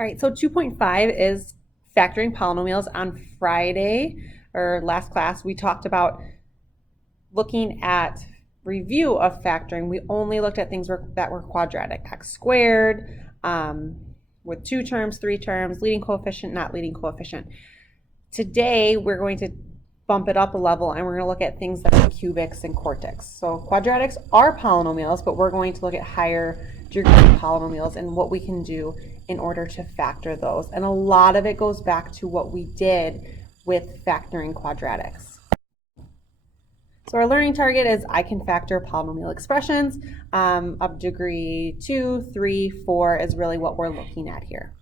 All right, so 2.5 is factoring polynomials. On Friday, or last class, we talked about looking at review of factoring. We only looked at things that were quadratic, x squared, with 2 terms, 3 terms, leading coefficient, not leading coefficient. Today, we're going to bump it up a level and we're going to look at things that are cubics and quartics. So quadratics are polynomials, but we're going to look at higher degree polynomials and what we can do in order to factor those. And a lot of it goes back to what we did with factoring quadratics. So our learning target is I can factor polynomial expressions of degree 2, 3, 4 is really what we're looking at here.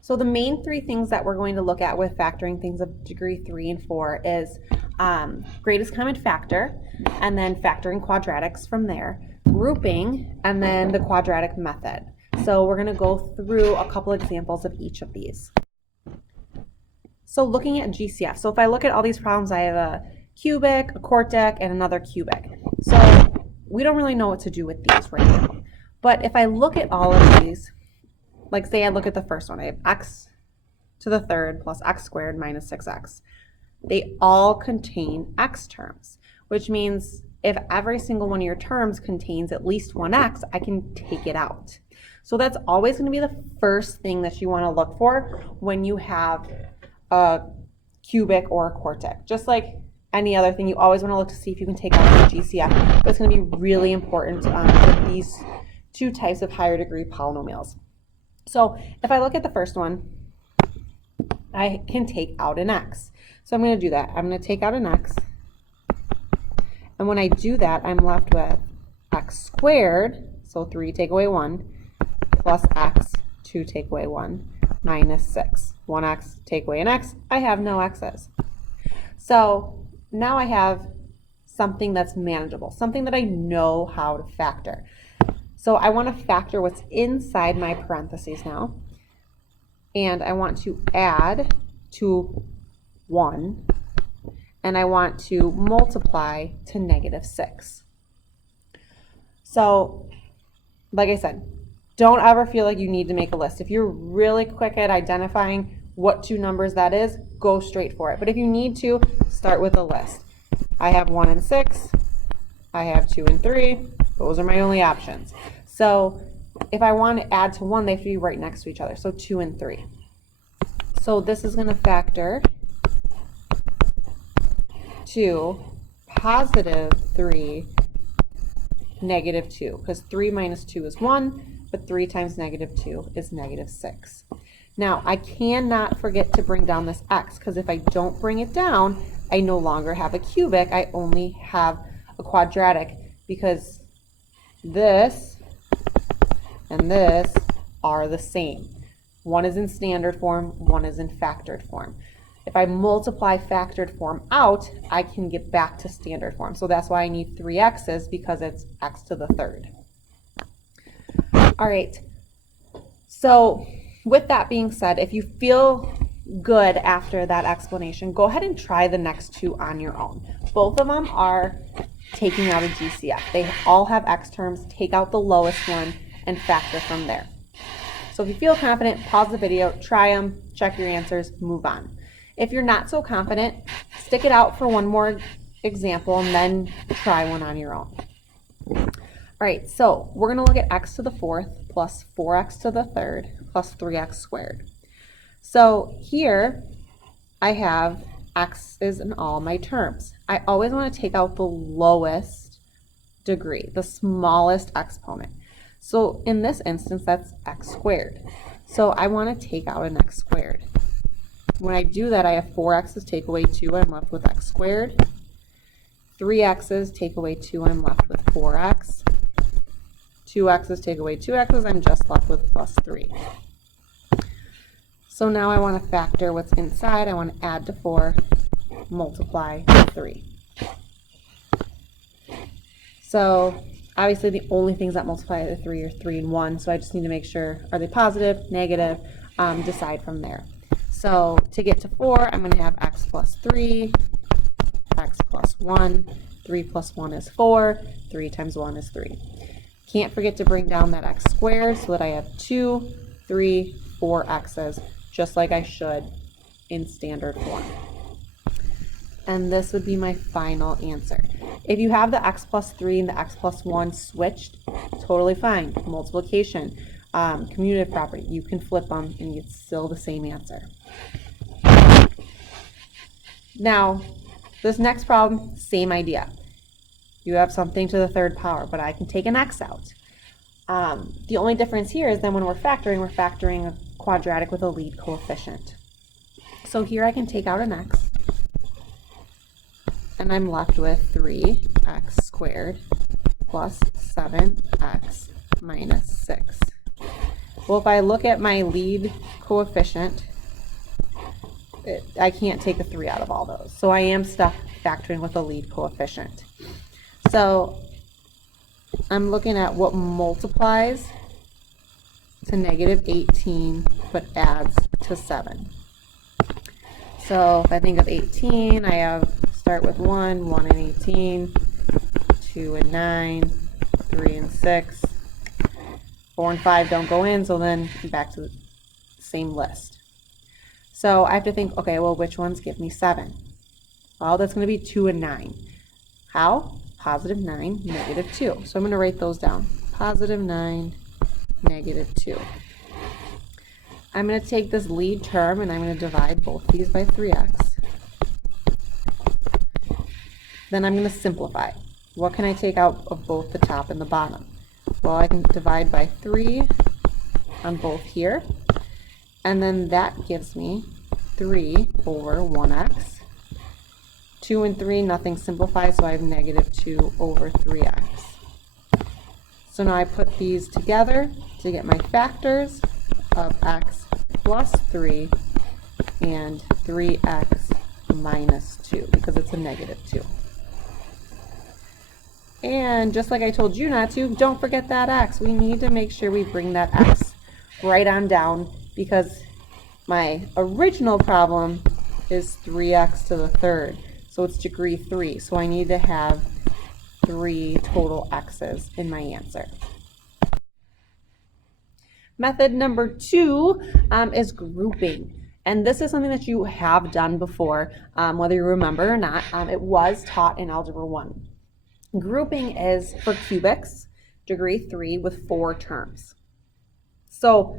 So the main 3 things that we're going to look at with factoring things of degree 3 and 4 is greatest common factor, and then factoring quadratics from there, grouping, and then the quadratic method. So we're going to go through a couple examples of each of these. So looking at GCF, so if I look at all these problems, I have a cubic, a quartic, and another cubic. So we don't really know what to do with these right now. But if I look at all of these, like say I look at the first one, I have x to the third plus x squared minus 6x. They all contain x terms, which means if every single one of your terms contains at least one x, I can take it out. So that's always going to be the first thing that you want to look for when you have a cubic or a quartic. Just like any other thing, you always want to look to see if you can take out the GCF. It's going to be really important for these 2 types of higher degree polynomials. So if I look at the first one, I can take out an x. So I'm going to do that. I'm going to take out an x. And when I do that, I'm left with x squared, so 3 take away 1, plus x, 2 take away 1, minus 6. 1x take away an x, I have no x's. So now I have something that's manageable, something that I know how to factor. So I want to factor what's inside my parentheses now, and I want to add to 1, and I want to multiply to negative 6. So, like I said, don't ever feel like you need to make a list. If you're really quick at identifying what 2 numbers that is, go straight for it. But if you need to, start with a list. I have 1 and 6. I have 2 and 3. Those are my only options. So if I want to add to 1, they have to be right next to each other. So 2 and 3. So this is going to factor to positive 3, negative 2, because 3 minus 2 is 1, but 3 times negative 2 is negative 6. Now, I cannot forget to bring down this x, because if I don't bring it down, I no longer have a cubic, I only have a quadratic, because this and this are the same. One is in standard form, one is in factored form. If I multiply factored form out, I can get back to standard form. So that's why I need 3 x's, because it's x to the third. All right, so with that being said, if you feel good after that explanation, go ahead and try the next 2 on your own. Both of them are taking out a GCF. They all have x terms. Take out the lowest one and factor from there. So if you feel confident, pause the video, try them, check your answers, move on. If you're not so confident, stick it out for one more example and then try one on your own. All right, so we're going to look at x to the 4th plus 4x to the 3rd plus 3x squared. So here I have x's in all my terms. I always want to take out the lowest degree, the smallest exponent. So in this instance, that's x squared. So I want to take out an x squared. When I do that, I have 4x's take away 2, I'm left with x squared. 3x's take away 2, I'm left with 4x. 2x's take away 2x's, I'm just left with plus 3. So now I want to factor what's inside. I want to add to 4, multiply to 3. So obviously the only things that multiply to 3 are 3 and 1, so I just need to make sure, are they positive, negative, decide from there. So to get to 4, I'm going to have x plus 3, x plus 1, 3 plus 1 is 4, 3 times 1 is 3. Can't forget to bring down that x squared so that I have 2, 3, 4 x's, just like I should in standard form. And this would be my final answer. If you have the x plus 3 and the x plus 1 switched, totally fine. Multiplication, commutative property, you can flip them and it's still the same answer. Now, this next problem, same idea. You have something to the third power, but I can take an x out. The only difference here is then when we're factoring a quadratic with a lead coefficient. So here I can take out an x, and I'm left with 3x squared plus 7x minus 6. Well, if I look at my lead coefficient, I can't take a 3 out of all those. So I am stuck factoring with a lead coefficient. So I'm looking at what multiplies to negative 18 but adds to 7. So if I think of 18, I start with 1, 1 and 18, 2 and 9, 3 and 6, 4 and 5 don't go in, so then back to the same list. So I have to think, okay, well, which ones give me 7? Well, that's going to be 2 and 9. How? Positive 9, negative 2. So I'm going to write those down. Positive 9, negative 2. I'm going to take this lead term and I'm going to divide both these by 3x. Then I'm going to simplify. What can I take out of both the top and the bottom? Well, I can divide by 3 on both here. And then that gives me 3 over 1x. 2 and 3, nothing simplifies, so I have negative 2 over 3x. So now I put these together to get my factors of x plus 3 and 3x minus 2, because it's a negative 2. And just like I told you not to, don't forget that x. We need to make sure we bring that x right on down, because my original problem is 3x to the third. So it's degree 3. So I need to have 3 total x's in my answer. Method number 2 is grouping. And this is something that you have done before, whether you remember or not. It was taught in Algebra 1. Grouping is for cubics, degree 3, with 4 terms. So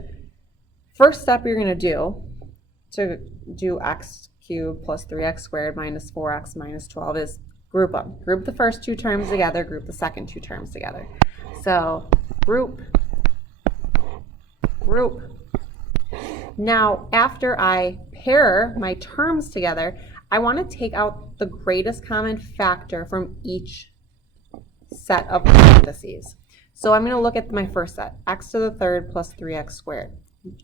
first step you're going to do x cubed plus 3x squared minus 4x minus 12 is group them. Group the first 2 terms together, group the second 2 terms together. So group, group. Now, after I pair my terms together, I want to take out the greatest common factor from each set of parentheses. So I'm going to look at my first set, x to the third plus 3x squared.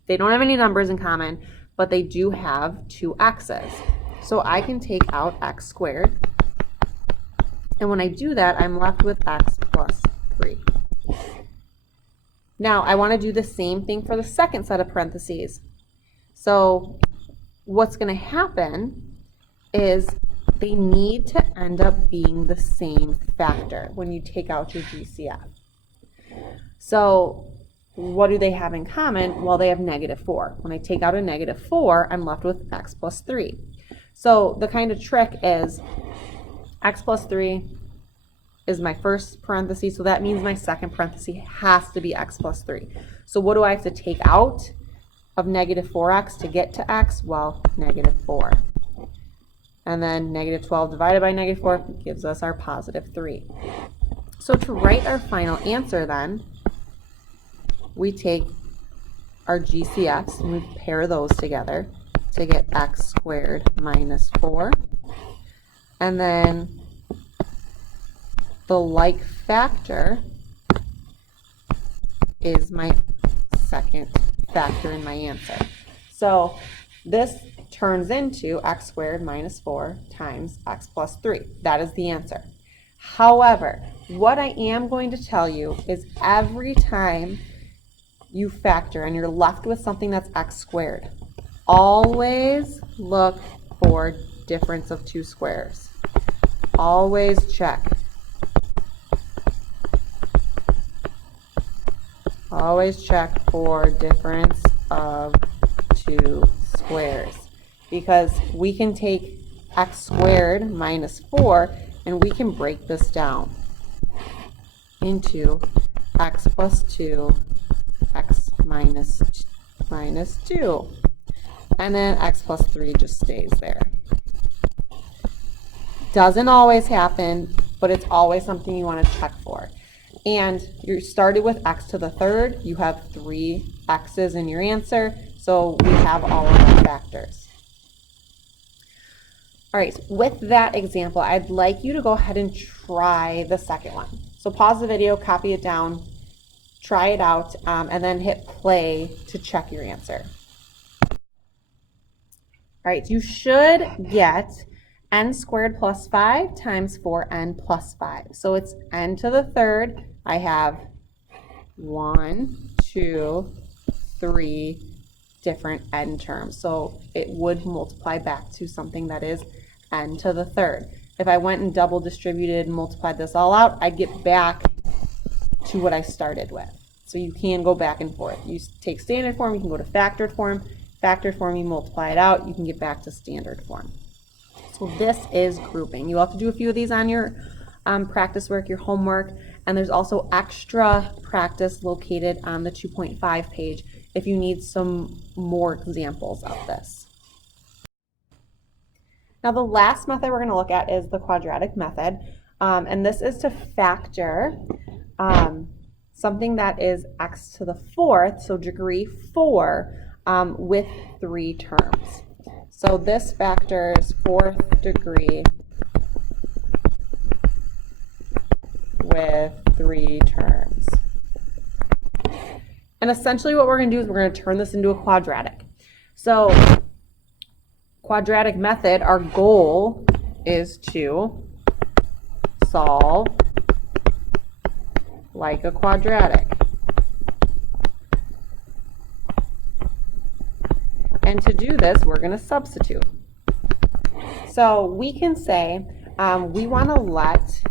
They don't have any numbers in common, but they do have 2 x's. So I can take out x squared, and when I do that, I'm left with x plus 3. Now, I want to do the same thing for the second set of parentheses. So what's going to happen is they need to end up being the same factor when you take out your GCF. So what do they have in common? Well, they have negative 4. When I take out a negative 4, I'm left with x plus 3. So the kind of trick is x plus 3 is my first parenthesis, so that means my second parenthesis has to be x plus 3. So what do I have to take out of negative 4x to get to x? Well, negative 4. And then negative 12 divided by negative 4 gives us our positive 3. So to write our final answer then, we take our GCFs and we pair those together to get x squared minus 4. And then the like factor is my second factor in my answer. So this turns into x squared minus 4 times x plus 3. That is the answer. However, what I am going to tell you is every time you factor and you're left with something that's x squared, always look for difference of 2 squares. Always check. Always check for difference of two squares, because we can take x squared minus 4 and we can break this down into x plus 2, x minus 2, and then x plus 3 just stays there. Doesn't always happen, but it's always something you want to check for. And you started with x to the third. You have 3 x's in your answer, so we have all of our factors. All right, with that example, I'd like you to go ahead and try the second one. So pause the video, copy it down, try it out, and then hit play to check your answer. All right, you should get n squared plus 5 times 4n plus 5. So it's n to the third. I have 1, 2, 3 different n terms. So it would multiply back to something that is n to the third. If I went and double distributed and multiplied this all out, I'd get back to what I started with. So you can go back and forth. You take standard form, you can go to factored form. Factored form, you multiply it out, you can get back to standard form. So this is grouping. You'll have to do a few of these on your practice work, your homework, and there's also extra practice located on the 2.5 page if you need some more examples of this. Now the last method we're going to look at is the quadratic method, and this is to factor something that is x to the fourth, so degree 4, with 3 terms. So this factors 4th degree with 3 terms. And essentially what we're going to do is we're going to turn this into a quadratic. So quadratic method, our goal is to solve like a quadratic. And to do this, we're going to substitute. So we can say we want to let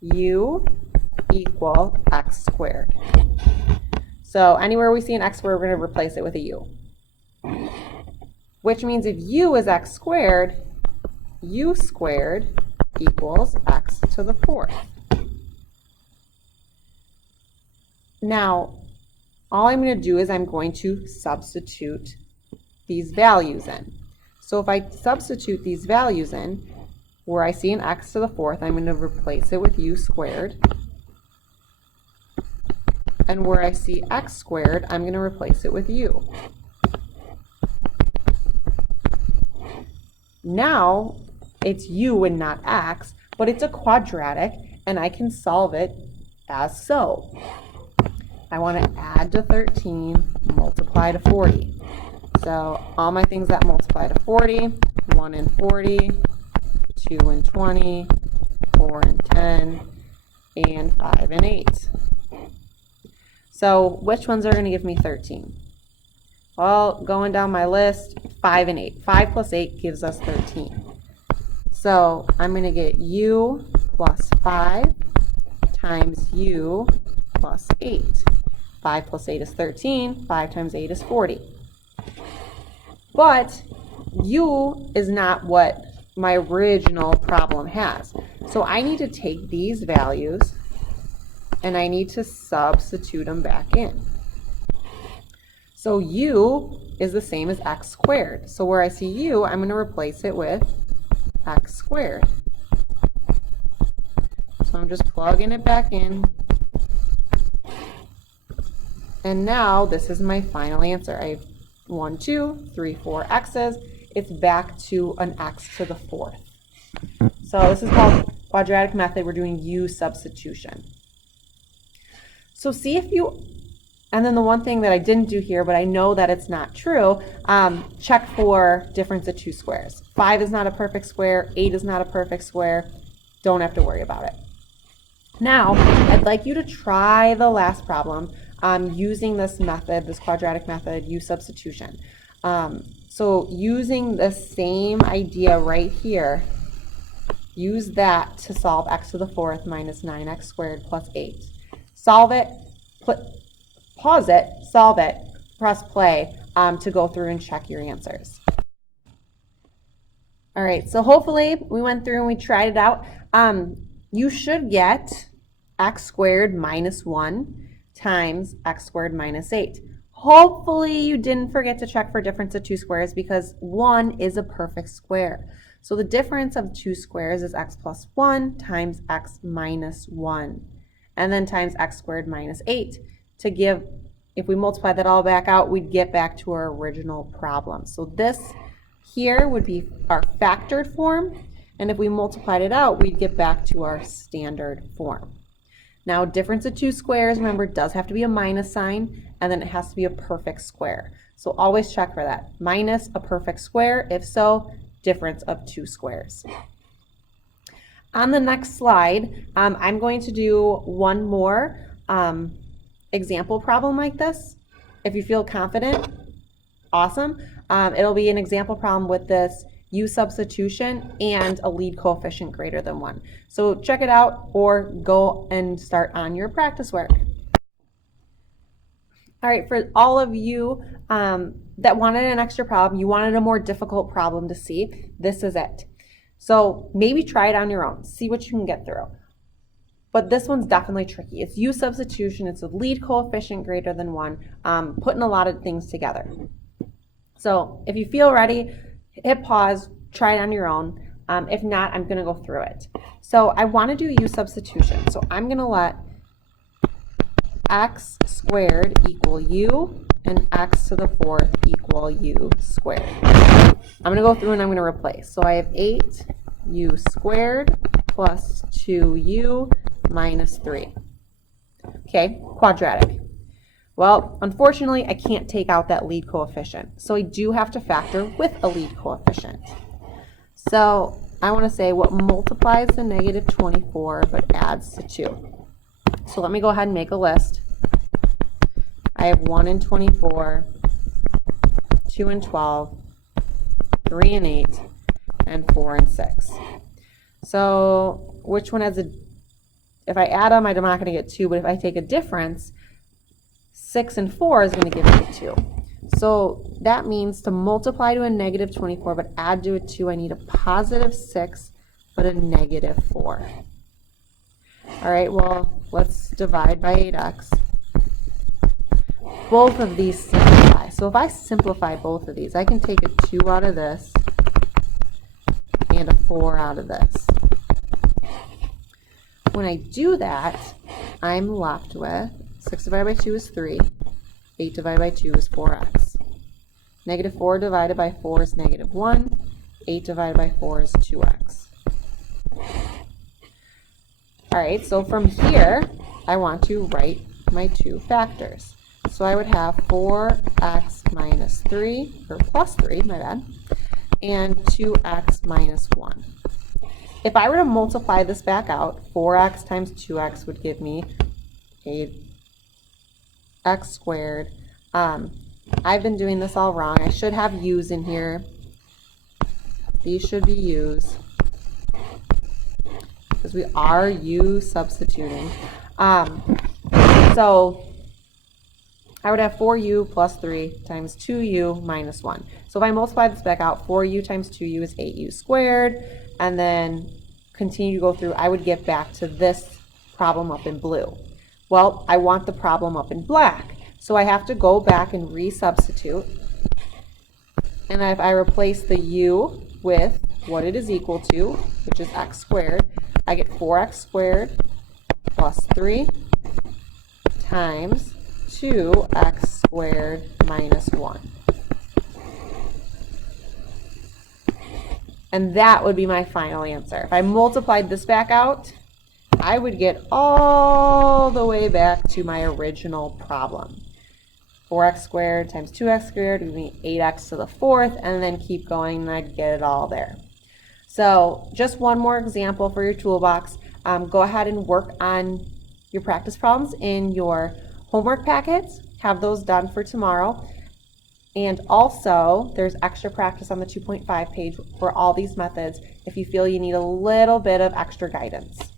u equal x squared. So anywhere we see an x squared, we're going to replace it with a u. Which means if u is x squared, u squared equals x to the fourth. Now, all I'm going to do is I'm going to substitute these values in. So if I substitute these values in, where I see an x to the fourth, I'm going to replace it with u squared. And where I see x squared, I'm going to replace it with u. Now, it's u and not x, but it's a quadratic, and I can solve it as so. I want to add to 13, multiply to 40. So all my things that multiply to 40, 1 and 40, 2 and 20, 4 and 10, and 5 and 8. So which ones are going to give me 13? Well, going down my list, 5 and 8. 5 plus 8 gives us 13. So I'm going to get u plus 5 times u plus 8. 5 plus 8 is 13. 5 times 8 is 40. But u is not what my original problem has. So I need to take these values and I need to substitute them back in. So u is the same as x squared. So where I see u, I'm going to replace it with x squared. So I'm just plugging it back in. And now this is my final answer. I have 1, 2, 3, 4 x's. It's back to an x to the fourth. So this is called quadratic method. We're doing u substitution. So see if you, and then the one thing that I didn't do here, but I know that it's not true, check for difference of two squares. 5 is not a perfect square, 8 is not a perfect square. Don't have to worry about it. Now, I'd like you to try the last problem using this method, this quadratic method, u substitution. So using the same idea right here, use that to solve x to the fourth minus 9x squared plus 8. Solve it, pause it, solve it, press play to go through and check your answers. All right, so hopefully we went through and we tried it out. You should get x squared minus 1 times x squared minus 8. Hopefully you didn't forget to check for difference of two squares because 1 is a perfect square. So the difference of two squares is x plus 1 times x minus 1, and then times x squared minus 8 to give, if we multiply that all back out, we'd get back to our original problem. So this here would be our factored form, and if we multiplied it out, we'd get back to our standard form. Now, difference of two squares, remember, does have to be a minus sign, and then it has to be a perfect square. So always check for that. Minus a perfect square, if so, difference of two squares. On the next slide, I'm going to do one more example problem like this. If you feel confident, awesome. It'll be an example problem with this U substitution and a lead coefficient greater than 1. So check it out or go and start on your practice work. All right, for all of you that wanted an extra problem, you wanted a more difficult problem to see, this is it. So maybe try it on your own, see what you can get through. But this one's definitely tricky. It's U substitution, it's a lead coefficient greater than 1, putting a lot of things together. So if you feel ready, hit pause, try it on your own. If not, I'm going to go through it. So I want to do U substitution. So I'm going to let x squared equal u and x to the 4th equal u squared. I'm going to go through and I'm going to replace. So I have 8u squared plus 2u minus 3. Okay, quadratic. Well, unfortunately, I can't take out that lead coefficient. So I do have to factor with a lead coefficient. So I want to say what multiplies to negative 24 but adds to 2. So let me go ahead and make a list. I have 1 and 24, 2 and 12, 3 and 8, and 4 and 6. So which one has a, if I add them, I'm not going to get 2, but if I take a difference, 6 and 4 is going to give me 2. So that means to multiply to a negative 24 but add to a 2, I need a positive 6 but a negative 4. All right, well, let's divide by 8x. Both of these simplify. So if I simplify both of these, I can take a 2 out of this and a 4 out of this. When I do that, I'm left with 6 divided by 2 is 3. 8 divided by 2 is 4x. Negative 4 divided by 4 is negative 1. 8 divided by 4 is 2x. All right, so from here, I want to write my two factors. So I would have 4x minus 3, or plus 3, my bad, and 2x minus 1. If I were to multiply this back out, 4x times 2x would give me x squared. I've been doing this all wrong. I should have u's in here. These should be u's because we are u substituting. So I would have 4u plus 3 times 2u minus 1. So if I multiply this back out, 4u times 2u is 8u squared, and then continue to go through, I would get back to this problem up in blue. Well, I want the problem up in black, so I have to go back and resubstitute. And if I replace the u with what it is equal to, which is x squared, I get 4x squared plus 3 times 2x squared minus 1. And that would be my final answer. If I multiplied this back out, I would get all the way back to my original problem. 4x squared times 2x squared would be 8x to the 4th, and then keep going, and I'd get it all there. So just one more example for your toolbox. Go ahead and work on your practice problems in your homework packets. Have those done for tomorrow. And also, there's extra practice on the 2.5 page for all these methods if you feel you need a little bit of extra guidance.